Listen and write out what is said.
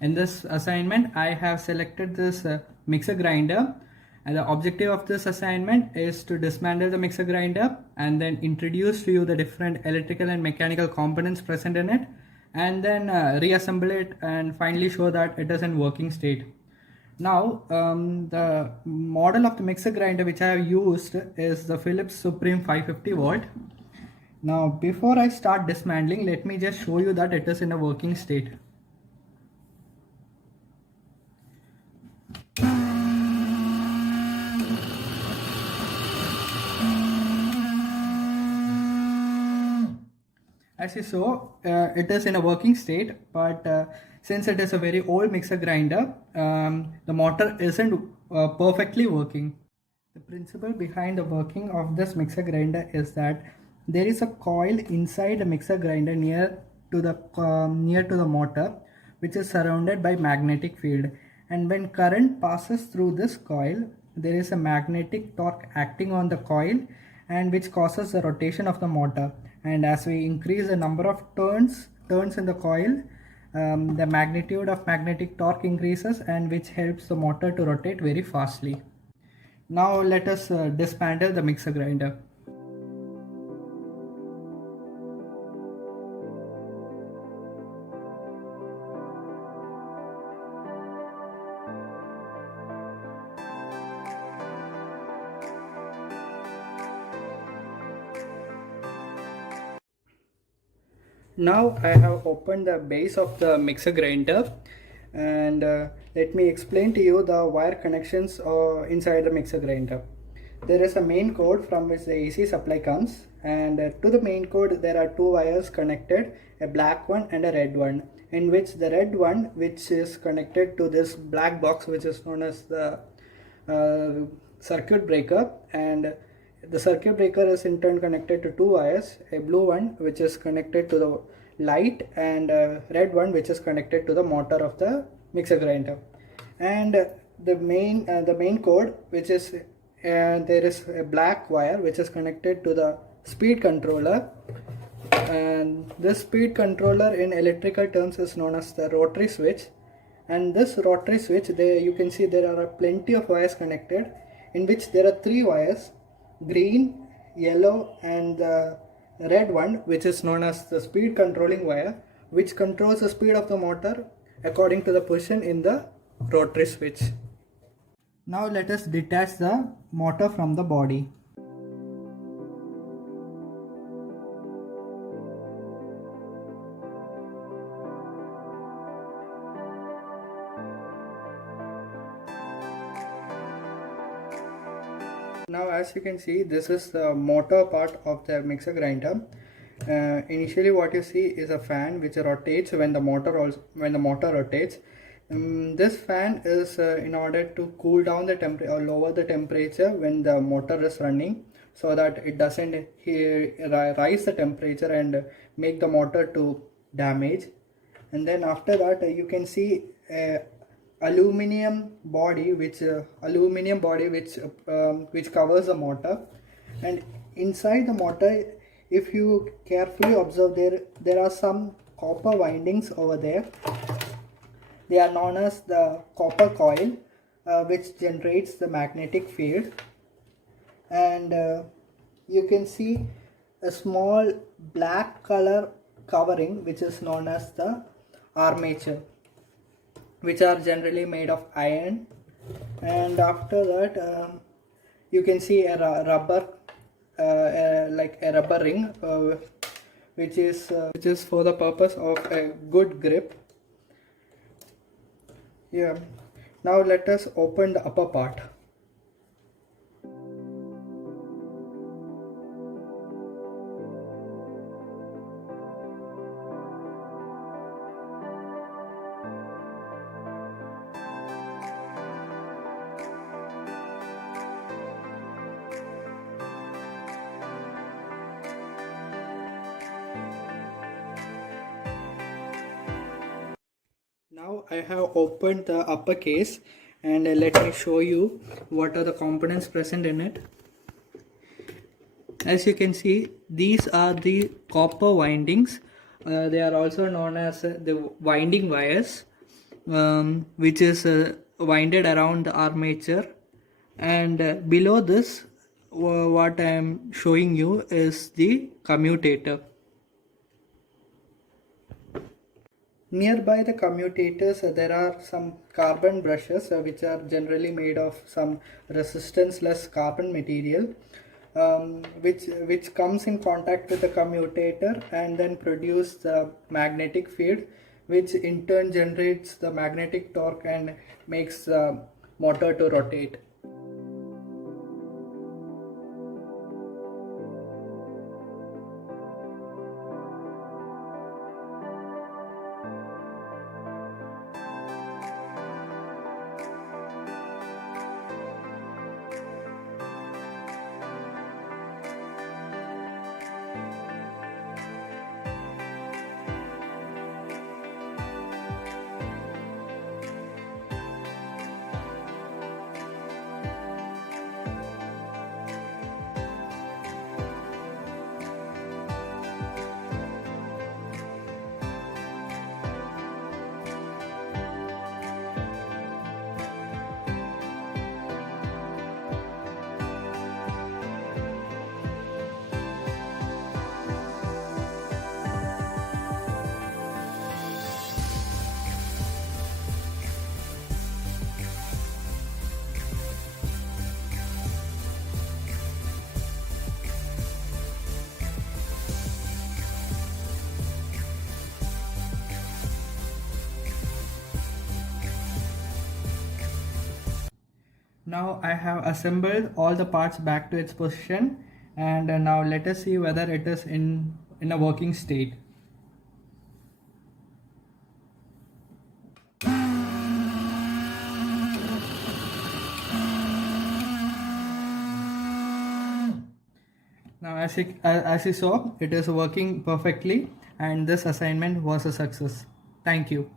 In this assignment, I have selected this mixer grinder, and the objective of this assignment is to dismantle the mixer grinder and then introduce to you the different electrical and mechanical components present in it, and then reassemble it and finally show that it is in working state. Now, the model of the mixer grinder which I have used is the Philips Supreme 550 volt. Now, before I start dismantling, let me just show you that it is in a working state. As you saw, it is in a working state, but since it is a very old mixer grinder, the motor isn't perfectly working. The principle behind the working of this mixer grinder is that there is a coil inside the mixer grinder near to the motor, which is surrounded by magnetic field, and when current passes through this coil, there is a magnetic torque acting on the coil, and which causes the rotation of the motor. And as we increase the number of turns in the coil, the magnitude of magnetic torque increases, and which helps the motor to rotate very fastly. Now let us dismantle the mixer grinder. Now I have opened the base of the mixer grinder, and let me explain to you the wire connections inside the mixer grinder. There is a main cord from which the AC supply comes, and to the main cord there are two wires connected, a black one and a red one, in which the red one, which is connected to this black box which is known as the circuit breaker, and the circuit breaker is in turn connected to two wires, a blue one which is connected to the light, and a red one which is connected to the motor of the mixer grinder. And the main cord, which is there is a black wire which is connected to the speed controller, and this speed controller in electrical terms is known as the rotary switch. And this rotary switch, there you can see there are plenty of wires connected, in which there are three wires, green, yellow and the red one, which is known as the speed controlling wire, which controls the speed of the motor according to the position in the rotary switch. Now let us detach the motor from the body. Now as you can see, this is the motor part of the mixer grinder. Initially what you see is a fan which rotates when the motor rotates. This fan is in order to cool down the temperature or lower the temperature when the motor is running, so that it doesn't rise the temperature and make the motor to damage. And then after that you can see aluminum body which covers the motor, and inside the motor, if you carefully observe, there are some copper windings over there. They are known as the copper coil, which generates the magnetic field. And you can see a small black color covering which is known as the armature, which are generally made of iron. And after that you can see a rubber like a rubber ring which is for the purpose of a good grip. Yeah. Now let us open the upper part. Now I have opened the upper case, and let me show you what are the components present in it. As you can see, these are the copper windings. They are also known as the winding wires. which is winded around the armature, and below this what I am showing you is the commutator. Nearby the commutators, there are some carbon brushes which are generally made of some resistance-less carbon material, which comes in contact with the commutator and then produce the magnetic field, which in turn generates the magnetic torque and makes the motor to rotate. Now I have assembled all the parts back to its position, and now let us see whether it is in a working state. Now as you saw, it is working perfectly, and this assignment was a success. Thank you.